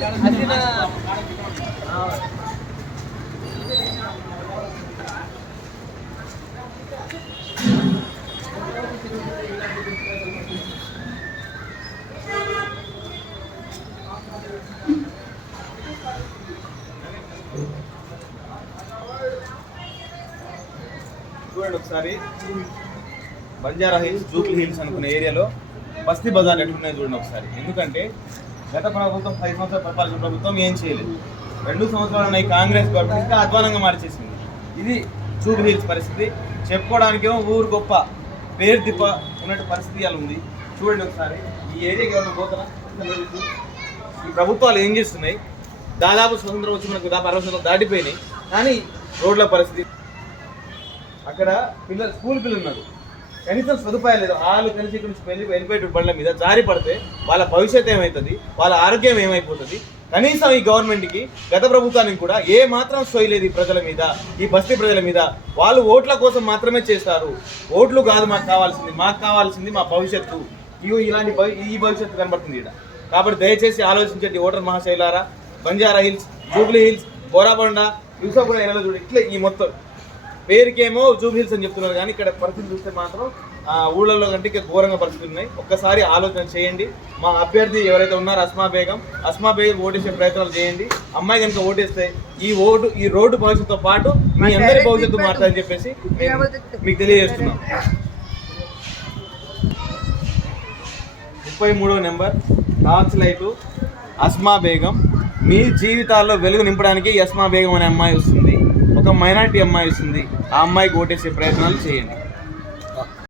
చూడండి ఒకసారి బంజారా హిల్స్, జూబ్లీ హిల్స్ అనుకున్న ఏరియాలో బస్తీ బజార్ ఎట్లున్నాయి చూడండి ఒకసారి. ఎందుకంటే గత ప్రభుత్వం 5 సంవత్సరాల పరిపాలన ప్రభుత్వం ఏం చేయలేదు. 2 సంవత్సరాలు ఉన్నాయి కాంగ్రెస్ గవర్నమెంట్, ఇంకా అధ్వానంగా మార్చేసింది. ఇది జూబ్లీ హిల్స్ పరిస్థితి. చెప్పుకోవడానికేమో ఊరు గొప్ప పేరు తిప్ప ఉన్నట్టు పరిస్థితి అలా ఉంది. చూడండి ఒకసారి ఈ ఏరియాకి ఎవరైనా పోతారా? ఈ ప్రభుత్వాలు ఏం చేస్తున్నాయి? దాదాపు స్వతంత్రం వచ్చి మనకు దాదాపు 60 సంవత్సరాలు దాటిపోయినాయి, కానీ రోడ్ల పరిస్థితి, అక్కడ పిల్లలు స్కూల్ పిల్లలు ఉన్నారు, కనీసం సదుపాయాలు లేదు. వాళ్ళు కలిసి ఇక్కడ నుంచి వెళ్ళిపోయేటువంటి బండ్ల మీద జారి పడితే వాళ్ళ భవిష్యత్తు ఏమవుతుంది, వాళ్ళ ఆరోగ్యం ఏమైపోతుంది? కనీసం ఈ గవర్నమెంట్కి, గత ప్రభుత్వానికి కూడా ఏ మాత్రం సోయలేదు ఈ ప్రజల మీద, ఈ బస్తీ ప్రజల మీద. వాళ్ళు ఓట్ల కోసం మాత్రమే చేస్తారు. ఓట్లు కాదు మాకు కావాల్సింది మా భవిష్యత్తు. ఇలాంటి ఈ భవిష్యత్తు కనబడుతుంది ఇక్కడ. కాబట్టి దయచేసి ఆలోచించండి ఓటర్ మహాశైలారా. బంజారా హిల్స్, జూబ్లీ హిల్స్, బోరాబండ, యూసఫ్గూడ ఏరియాలో చూడండి. ఇట్లా ఈ మొత్తం పేరుకేమో జూబ్లీ హిల్స్ అని చెప్తున్నారు, కానీ ఇక్కడ పరిస్థితి చూస్తే మాత్రం ఊళ్ళల్లో కంటే ఇంకా ఘోరంగా పరిస్థితులు ఉన్నాయి. ఒక్కసారి ఆలోచన చేయండి. మా అభ్యర్థి ఎవరైతే ఉన్నారో అస్మా బేగం ఓటేసే ప్రయత్నాలు చేయండి. అమ్మాయి కనుక ఓటేస్తే ఈ రోడ్డు భవిష్యత్తుతో పాటు మీ అందరి భవిష్యత్తు మారుతుందని చెప్పేసి మీకు తెలియజేస్తున్నాం. 33వ number torch light Asma Begum. మీ జీవితాల్లో వెలుగు నింపడానికి అస్మా బేగం అనే అమ్మాయి వస్తుంది, ఒక మైనారిటీ అమ్మాయి వస్తుంది. ఆ అమ్మాయికి ఓటేసే ప్రయత్నాలు చేయండి.